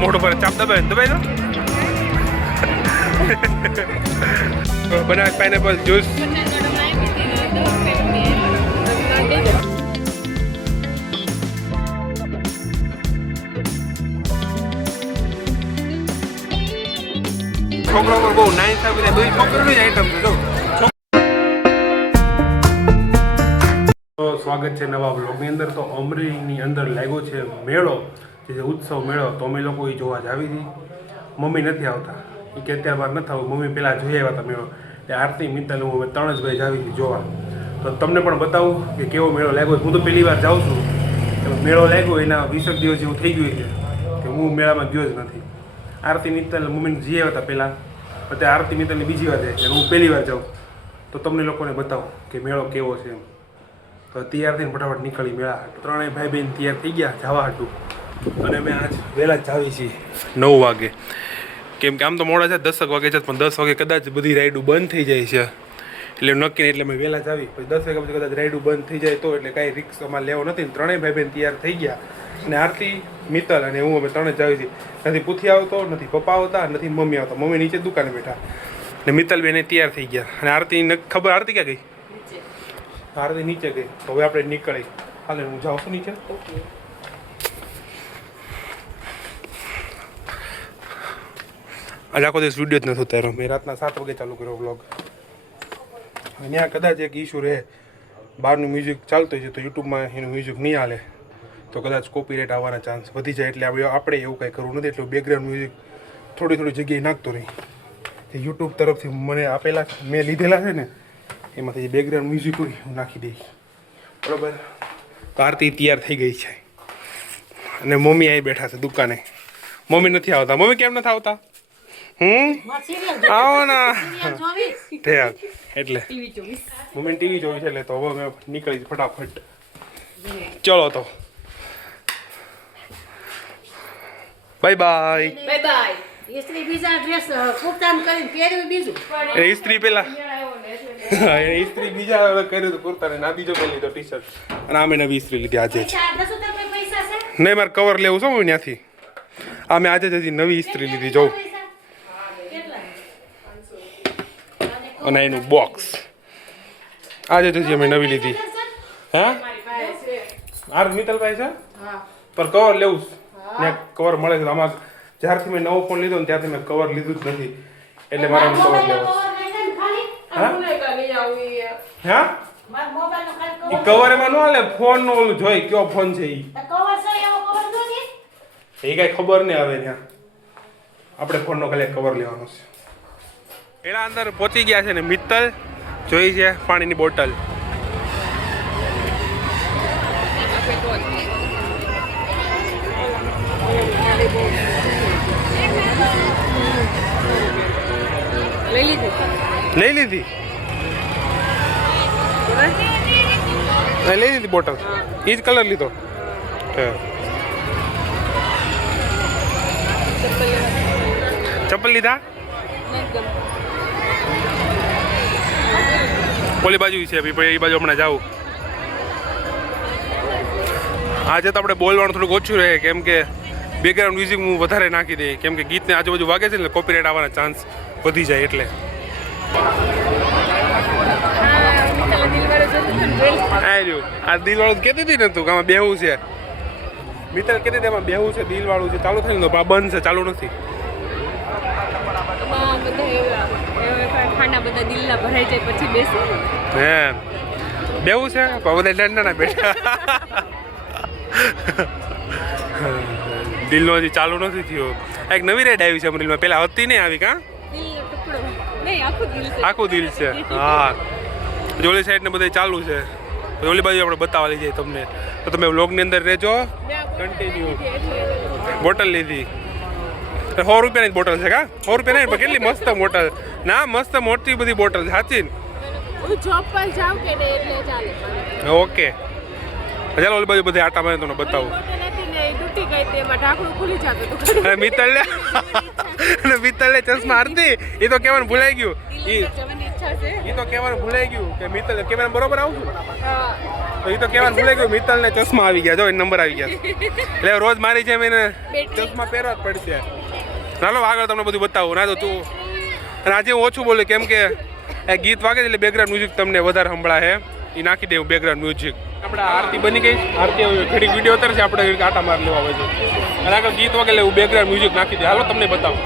મોઢું પર ચાપ દબાય દબાઈ દો બનાવે પાઇનેપલ જ્યુસ. છોકરો પર બહુ નાઇસ આવી જાય, બધી છોકરીની આઈટમ છે. જો સ્વાગત છે નવા વ્લોગની અંદર. તો અમરેલીની અંદર લાગ્યો છે મેળો, જે ઉત્સવ મેળો. તો અમે લોકો એ જોવા જ આવી હતી. મમ્મી નથી આવતા, એ કે અત્યારે વાર નથી આવું. મમ્મી પહેલાં જોઈ આવ્યા હતા મેળો. એટલે આરતી મિત્તલ હું અમે ત્રણ જ ભાઈ જ આવી હતી જોવા. તો તમને પણ બતાવું કે કેવો મેળો લાગ્યો. હું તો પહેલી વાર જાઉં છું. મેળો લાગ્યો એના 20 દિવસ જેવું થઈ ગયું છે કે હું મેળામાં ગયો જ નથી. આરતી મિત્તલ મમ્મીને જઈ આવ્યા હતા પહેલાં, અત્યારે આરતી મિત્તલની બીજી વાર છે અને હું પહેલી વાર જાઉં. તો તમને લોકોને બતાવું કે મેળો કેવો છે એમ. તો તૈયાર થઈને ફટાફટ નીકળી મેળા. ત્રણેય ભાઈ બહેન તૈયાર થઈ ગયા જવા હાટું. અને અમે આજ વહેલા જ જાવી છીએ 9 વાગે, કેમ કે આમ તો મોડા છે 10 વાગે છે, પણ 10 વાગે કદાચ બધી રાઈડો બંધ થઈ જાય છે. એટલે નક્કી એટલે અમે વહેલા જ આવી. પછી 10 વાગ્યા પછી કદાચ રાઈડો બંધ થઈ જાય તો, એટલે કાંઈ રિક્સ અમારે લેવો નથી. ત્રણેય ભાઈ બહેન તૈયાર થઈ ગયા. અને આરતી મિત્તલ અને હું અમે ત્રણે જ આવી છીએ. નથી પૂથી આવતો, નથી પપ્પા આવતા, નથી મમ્મી આવતા. મમ્મી નીચે દુકાને બેઠા ને મિત્તલ બેને તૈયાર થઈ ગયા. અને આરતી ખબર આરતી ક્યાં ગઈ? આરતી નીચે ગઈ. તો હવે આપણે નીકળી. હાલે હું જાઉં છું નીચે. આજે આખો દિવસ વિડીયો જ નથી ઉતાર્યો. મેં રાતના 7 વાગે ચાલુ કર્યો વ્લોગ. ત્યાં કદાચ એક ઇશ્યુ રહે, બહારનું મ્યુઝિક ચાલતું હોય છે તો યુટ્યુબમાં એનું મ્યુઝિક નહીં હાલે, તો કદાચ કોપીરાઇટ આવવાના ચાન્સ વધી જાય. એટલે આપણે એવું કાંઈ કરવું નથી. એટલે બેકગ્રાઉન્ડ મ્યુઝિક થોડી જગ્યાએ નાખતો રહી. જે યુટ્યુબ તરફથી મને આપેલા મેં લીધેલા છે ને, એમાંથી જે બેકગ્રાઉન્ડ મ્યુઝિક હોય હું નાખી દઈશ. બરાબર. તો આરતી તૈયાર થઈ ગઈ છે અને મમ્મી અહીં બેઠા છે દુકાને. મમ્મી નથી આવતા. મમ્મી કેમ નથી આવતા? આવો ના એટલે મમ્મી ટીવી જોઈ છે. એટલે તો હવે અમે નીકળી ફટાફટ. ચલો તો બાય બાય. ઇસ્ત્રી બીજા ડ્રેસ કુર્તાન કરીને પહેર્યું બીજું. ઇસ્ત્રી પેલા ઇસ્ત્રી બીજા કર્યું તો કુર્તા ને આ બીજો પહેરી લીધો ટી-શર્ટ. અને આમે નવી ઇસ્ત્રી લીધી આજે જ. નહીં મારે કવર લેવું છે હું ત્યાંથી. આ મેં આજે જ હજી નવી ઇસ્ત્રી લીધી જોઉં. અને એનું બોક્સ આજે જ હજી અમે નવી લીધી. હે આર મિત્તલભાઈ છે પર કવર લેવું ને કવર મળે છે. આમાં જ્યારથી મેં નવો ફોન લીધો ને ત્યારથી મેં કવર લીધું જ નથી. એટલે મારે કવર લેવું. હા એ કવર એમાં ન હાલે. ફોન નો ઓલું જોઈ કયો ફોન છે એ કઈ ખબર નહીં આવે. ત્યાં આપણે ફોન નો ખાલી કવર લેવાનો છે. એના અંદર પહોંચી ગયા છે ને મિત્તલ જોઈ છે પાણીની બોટલ. લઈ લીધી બોટલ. એ જ કલર લીધો. ચપ્પલ લીધા. ઓલી બાજુ છે એ બાજુ હમણાં જાઉં. આજે તો આપણે બોલવાનું થોડુંક ઓછું રહે, કેમ કે બેકગ્રાઉન્ડ મ્યુઝિક હું વધારે નાખી દઈ. કેમ કે ગીતને આજુબાજુ વાગે છે ને કોપીરાઇટ આવવાના ચાન્સ વધી જાય. એટલે આ દિલવાળું કહેતી હતી ને તું કે આમાં બેહવું છે. મિત્તલ કહેતી હતી એમાં બેહવું છે, દિલવાળું છે. ચાલુ થયું ને બંધ છે, ચાલુ નથી. હે બેવું છે બધા દંડા બેઠા. દિલનો હજી ચાલુ નથી થયો. એક નવી રાઈડ આવી છે અમરેલીમાં. પેલા હતી નહીં આવી. કાં આખું દિલ છે. હા ઓલી સાઈડ ને બધા ચાલુ છે. ઓલી બાજુ આપણે બતાવવા લઈ જાય તમને. તો તમે વ્લોગની અંદર રહેજો કન્ટિન્યુ. બોટલ લીધી 100 રૂપિયાની બોટલ છે. કા 100 રૂપિયા નહીં, કેટલી મસ્ત બોટલ. ના મસ્ત મોટી બધી બોટલ સાચી ને. ઓકે ચાલો ઓલી બાજુ બધી આટા મારે તમને બતાવું. મિત્તલ ને ચશ્મા આરતી એ તો કહેવાનું ભૂલાઈ ગયું. એ તો કહેવાનું ભૂલાઈ ગયું કે મિત્તલ કેમેરા બરોબર આવું છું. તો એ તો કહેવાનું ભૂલાઈ ગયું, મિત્તલને ચશ્મા આવી ગયા, જો એ નંબર આવી ગયા એટલે રોજ મારી જેમ એને ચશ્મા પહેરવા જ પડશે. ચાલો આગળ તમને બધું બતાવું. ના તો તું અને આજે હું ઓછું બોલું કેમ કે એ ગીત વાગે એટલે બેકગ્રાઉન્ડ મ્યુઝિક તમને વધારે સંભળાય એ નાખી દેવું બેકગ્રાઉન્ડ મ્યુઝિક. આપણે આરતી બની ગઈ, આરતી ઘડી વિડીયો ઉતરશે, આપણે આટા માર લેવા આવે છે અને આગળ ગીત વાગે એટલે બેકગ્રાઉન્ડ મ્યુઝિક નાખી દે. હાલો તમને બતાવું.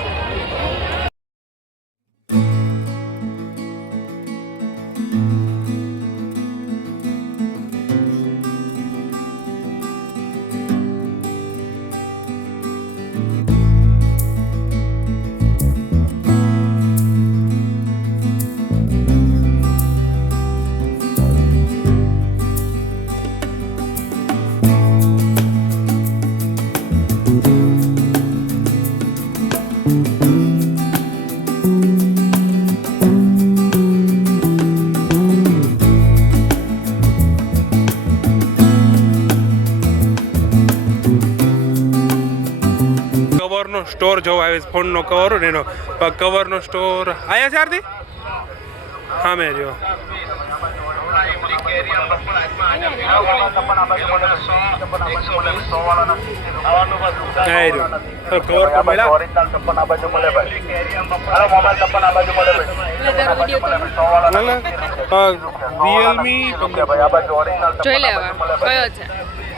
કવરનો સ્ટોર જોવા આવે છે, ફોનનો કવર ને એનો કવરનો સ્ટોર આયા છે આરતી. હા મેં જો કવર તો મળ્યા. રિયલમી જોઈ લેવા કયો છે.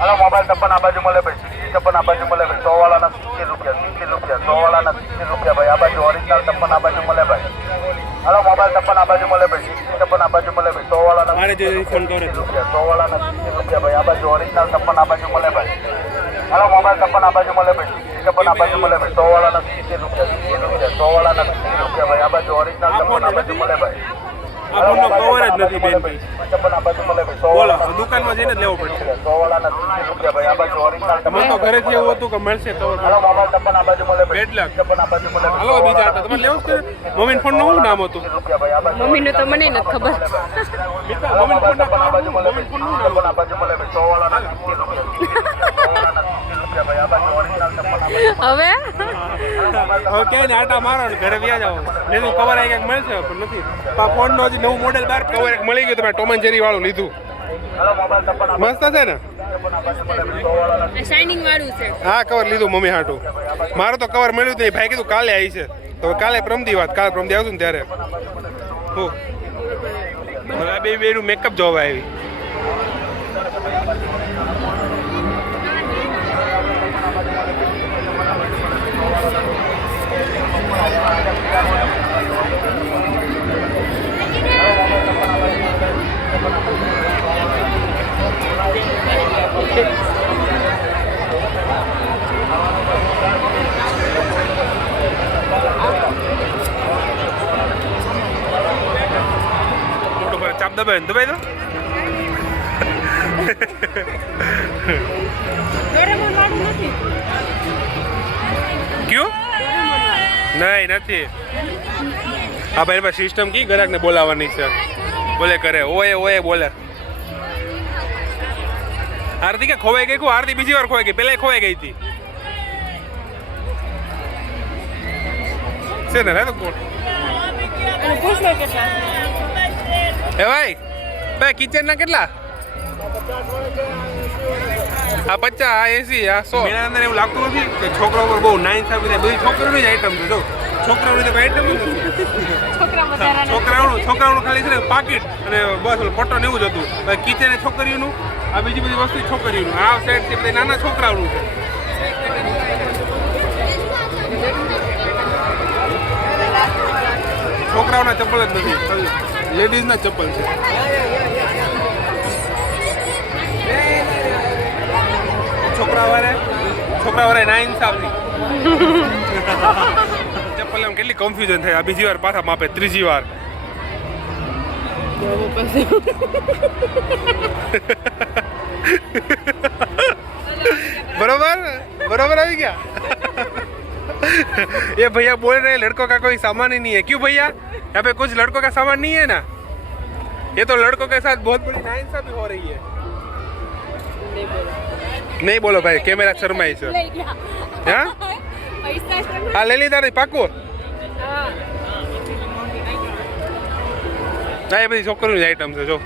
હલો મોબાઈલ 56 આ બાજુ મળે ભાઈ, 56 આ બાજુ મળે ભાઈ, 100 વાળાના 70 રૂપિયા, 100 વાળાના 70 રૂપિયા ભાઈ, આ બાજુ ઓરિજિનલ 56 આ બાજુ મળે ભાઈ. હલો મોબાઈલ 56 આ બાજુ મળે ભાઈ, 56 આ બાજુ મળે ભાઈ, 100 વાળાના મારે જે ફોન કરે 100 વાળાના 70 રૂપિયા ભાઈ, આ બાજુ ઓરિજિનલ 56 આ બાજુ મળે ભાઈ. હલો મોબાઈલ 56 આ બાજુ મળે ભાઈ, 56 આ બાજુ મળે ભાઈ, 100 વાળાના 70 રૂપિયા, 100 વાળાના 70 રૂપિયા ભાઈ, આ બાજુ ઓરિજિનલ 56 આ બાજુ મળે ભાઈ. આ ફોનનો કવર જ નથી બેન ભાઈ. 56 આ બાજુ મળે ભાઈ, 100 બોલો દુકાનમાં જઈને જ લેવો પડશે. 100 વાળાના 70 રૂપિયા ભાઈ, આ બાજુ ઓરિજિનલ મને તો ઘરેથી એવું હતું કે મળશે કવર. હલો મોબાઈલ 56 આ બાજુ મળે ભાઈ, બેડ લાખ. 56 આ બાજુ મળે ભાઈ, હાલો બીજા હતા તમારે લેવું છે. મમ્મીના ફોનનું શું નામ હતું? રૂપિયા ભાઈ, આ બાજુ મમ્મીનું તો મને નથી ખબર. મમ્મીના ફોનનું નામ બાજુ મળે ભાઈ, 56 આ બાજુ મળે ભાઈ, 100 વાળાના 70 રૂપિયા ભાઈ, આ બાજુ ઓરિજિનલ 56 આ બાજુ. હવે હવે ક્યાંય ને આટા મારો ને ઘરે વ્યા જાઓ. લીધું કવર આવી ક્યાંક મળશે પણ નથી. ફોનનો હજી નવું મોડેલ બાર કવર એક મળી ગયું, તમે ટોમ એન્ડ જેરી વાળું લીધું. હલો મોબાઈલ 56 મસ્ત છે ને? શાઇનિંગ વાળું છે. હા કવર લીધું મમ્મી હાટું. મારું તો કવર મળ્યું જ નહીં. ભાઈ કીધું કાલે આવી છે, તો કાલે પ્રમદી વાત, કાલે પ્રમદી આવશું ને ત્યારે હું હવે આ બે બેનું મેકઅપ જોવા આવી. મોટો પર ચાપ દબાય ને દબાઈ દો. ક્યું? નહીં નથી. હા ભાઈ પાસે સિસ્ટમ કી ગ્રાહકને બોલાવવાની છે. બોલે કરે ઓએ ઓએ બોલે. આરતી કે ખોવાઈ ગઈ? આરતી બીજી વાર ખોવાઈ ગઈ, પેલા ખોવાઈ ગઈ હતી છે ને? તો કોણ એ ભાઈ કિચન ના કેટલા? આ 50, આ 80, આ 100. મેળા અંદર એવું લાગતું નથી કે છોકરા ઉપર બહુ નાઇન્સ આપી દે. બધી છોકરાઓની જ આઈટમ છે. જો છોકરાઓની તો કઈ આઈટમ નથી. છોકરાઓનું ખાલી છે ને પાકીટ અને બસ પટ્ટો ને એવું જ હતું. કિચન એ છોકરીઓનું, આ બીજી બધી વસ્તુ છોકરીઓનું. આ સેટ છે બધા નાના છોકરાઓનું છે. છોકરાઓના ચપ્પલ જ નથી, લેડીઝના ચપ્પલ છે. છોકરાવાળા ના ઇન્સાફની ચપ્પલ એમ કેટલી કન્ફ્યુઝન થાય. આ બીજી વાર પાછા માપે, ત્રીજી વાર. बरोबर अभी क्या ये भैया बोल रहे हैं लड़कों का कोई सामान ही नहीं है. क्यों भैया? यहाँ पे कुछ लड़कों का सामान नहीं है ना? ये तो लड़कों के साथ बहुत बड़ी नाइंसाफी हो रही है. नहीं बोलो भाई, कैमरा शर्माई से. हाँ ले लीधा नहीं पाकू. હા એ બધી છોકરીઓની આઈટમ છે. જો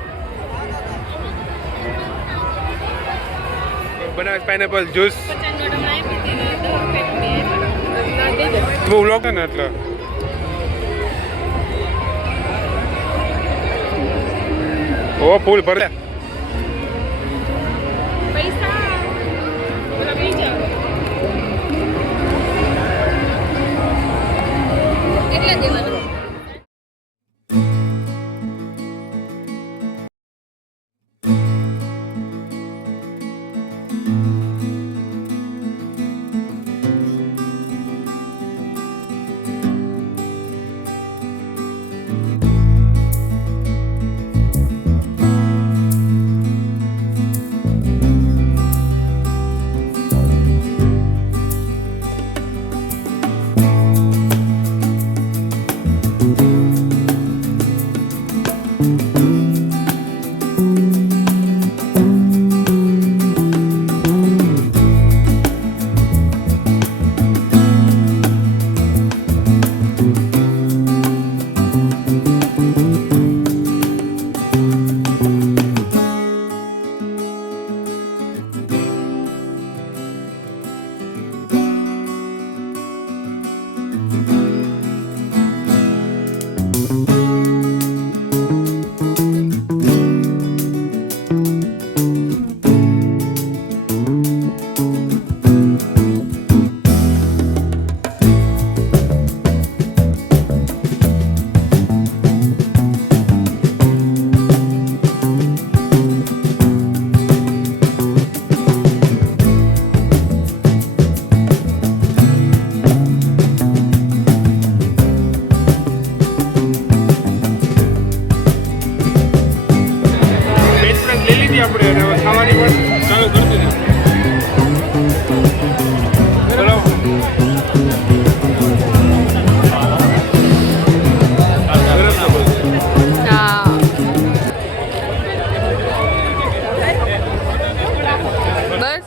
બનાવે પાઇનેપલ જ્યુસ પચાસ નોટ હમણાં આપી હતી ને 10 પેકેટ દઈ દે. બહુ લોક ને એટલે ઓ ફૂલ ભરે પૈસા પેલા લઈ જાઓ કેટલા દેવાના આપણે ખાવાની પણ ચાલુ કરી દીધી ચલો બસ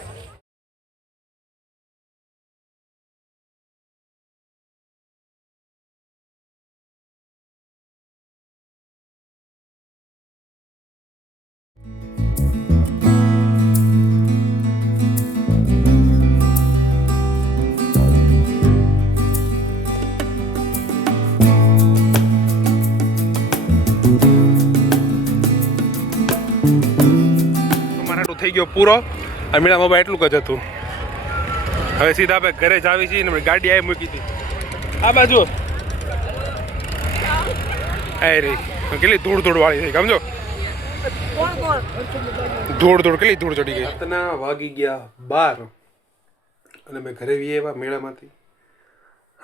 થઈ ગયો પૂરો આ મેળા મોબાઈલ એટલું જ હતું હવે સીધા આપણે ઘરે જ આવી છીએ ને ગાડી આવી મૂકી હતી આ બાજુ આ રે કેટલી ધૂળ વાળી થઈ સમજો ધૂળ કેટલી ધૂળ ચડી ગઈ રાતના વાગી ગયા 12 અને મેં ઘરે વી આવ્યા મેળામાંથી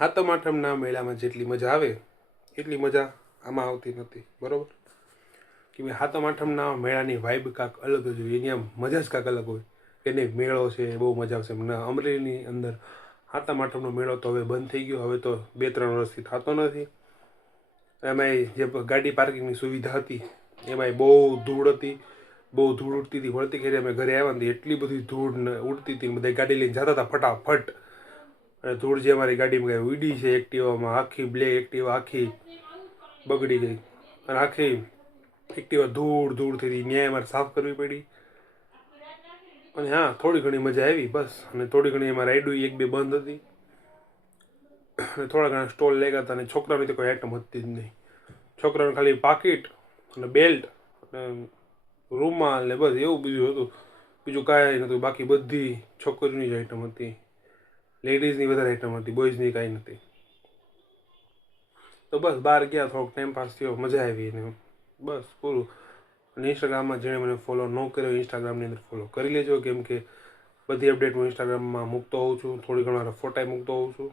હાતમ આઠમના મેળામાં જેટલી મજા આવે એટલી મજા આમાં આવતી નથી બરોબર કે ભાઈ હાતમ આઠમના મેળાની વાઇબ કાંક અલગ જ હોય એની આમ મજા જ કાંક અલગ હોય કે નહીં મેળો છે બહુ મજા આવશે અમરેલીની અંદર હાતમ આઠમનો મેળો તો હવે બંધ થઈ ગયો હવે તો 2-3 વર્ષથી થતો નથી એમાંય જે ગાડી પાર્કિંગની સુવિધા હતી એમાંય બહુ ધૂળ હતી બહુ ધૂળ ઉડતી હતી વળતી કરી અમે ઘરે આવ્યા હતી એટલી બધી ધૂળ ઉડતી હતી બધા ગાડી લઈને જતા હતા ફટાફટ અને ધૂળ જે અમારી ગાડીમાં ગઈ ઉડી છે એક્ટિવામાં આખી બ્લેક એક્ટિવા આખી બગડી ગઈ અને આખી એક્ટિવા ધૂળ થઈ ન્યાય અમારે સાફ કરવી પડી અને હા થોડી ઘણી મજા આવી બસ અને થોડી ઘણી એમાં રાઈડું 1-2 બંધ હતી અને થોડા ઘણા સ્ટોલ લેગા હતા અને છોકરાઓની તો કોઈ આઈટમ હતી જ નહીં છોકરાઓને ખાલી પાકીટ અને બેલ્ટ અને રૂમાલ ને બસ એવું બીજું હતું બીજું કાંઈ નહોતું બાકી બધી છોકરીઓની જ આઈટમ હતી લેડીઝની વધારે આઈટમ હતી બોયઝની કાંઈ નથી તો બસ બહાર ગયા થોડોક ટાઈમ પાસ થયો મજા આવી ને બસ પૂરું અને ઇન્સ્ટાગ્રામમાં જેણે મને ફોલો ન કર્યો ઇન્સ્ટાગ્રામની અંદર ફોલો કરી લેજો કેમ કે બધી અપડેટ હું ઇન્સ્ટાગ્રામમાં મૂકતો હોઉં છું થોડી ઘણા ફોટા મૂકતો હોઉં છું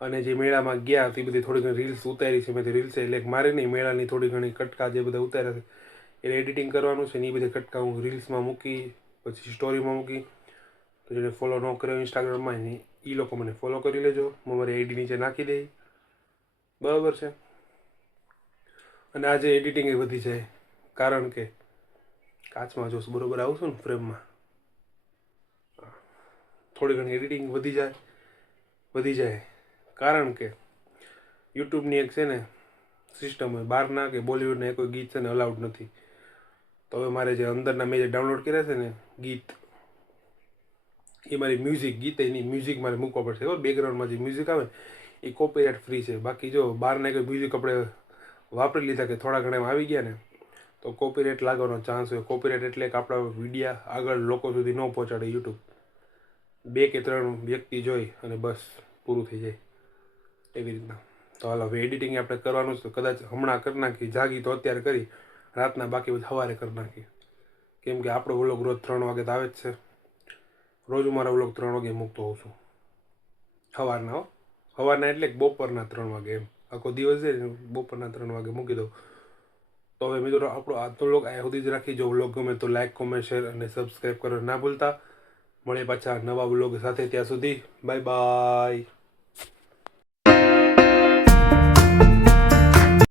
અને જે મેળામાં ગયા તે બધી થોડી ઘણી રીલ્સ ઉતારી છે મેં તે રીલ્સ એટલે મારે નહીં મેળાની થોડી ઘણી કટકા જે બધા ઉતાર્યા છે એને એડિટિંગ કરવાનું છે ને એ બધી કટકા હું રીલ્સમાં મૂકી પછી સ્ટોરીમાં મૂકી તો જેને ફોલો ન કર્યો ઇન્સ્ટાગ્રામમાં એ લોકો મને ફોલો કરી લેજો હું મારી આઈડી નીચે નાખી દઈ બરાબર છે અને આજે એડિટિંગ એ વધી જાય કારણ કે કાચમાં જોશ બરાબર આવશું ને ફ્રેમમાં થોડી ઘણી એડિટિંગ વધી જાય કારણ કે યુટ્યુબની એક છે ને સિસ્ટમ હોય બહારના કે બોલિવૂડના કોઈ ગીત છે ને અલાઉડ નથી તો હવે મારે જે અંદરના મેં જે ડાઉનલોડ કર્યા છે ને ગીત એ મારી મ્યુઝિક ગીત એની મ્યુઝિક મારે મૂકવા પડશે. બેકગ્રાઉન્ડમાં જે મ્યુઝિક આવે એ કોપીરાઇટ ફ્રી છે. બાકી જો બહારના કોઈ મ્યુઝિક આપણે વાપરી લીધા કે થોડા ઘણા આવી ગયા ને તો કોપીરાઇટ લાગવાનો ચાન્સ હોય. કોપીરાઇટ એટલે કે આપણા વિડીયા આગળ લોકો સુધી ન પહોંચાડે યુટ્યુબ. 2 કે 3 વ્યક્તિ જોઈ અને બસ પૂરું થઈ જાય એવી રીતના. તો હાલ હવે એડિટિંગ આપણે કરવાનું છે. કદાચ હમણાં કરી નાખી, જાગી તો અત્યારે કરી, રાતના બાકી બધું સવારે કરી નાખી. કેમ કે આપણો વ્લોગ રોજ 3 વાગે તો આવે જ છે. રોજ મારા વ્લોગ 3 વાગે મૂકતો હોઉં છું. સવારના એટલે કે બપોરના 3 વાગે એમ. આખો દિવસ છે ને બપોરના 3 વાગે મૂકી દઉં. તો હવે મિત્રો આપણો આજનો વ્લોગ આ સુધી જ રાખી. જો વ્લોગ ગમે તો લાઇક, કોમેન્ટ, શેર અને સબસ્ક્રાઈબ કરવા ના ભૂલતા. મળે પાછા નવા વ્લોગ સાથે. ત્યાં સુધી બાય બાય.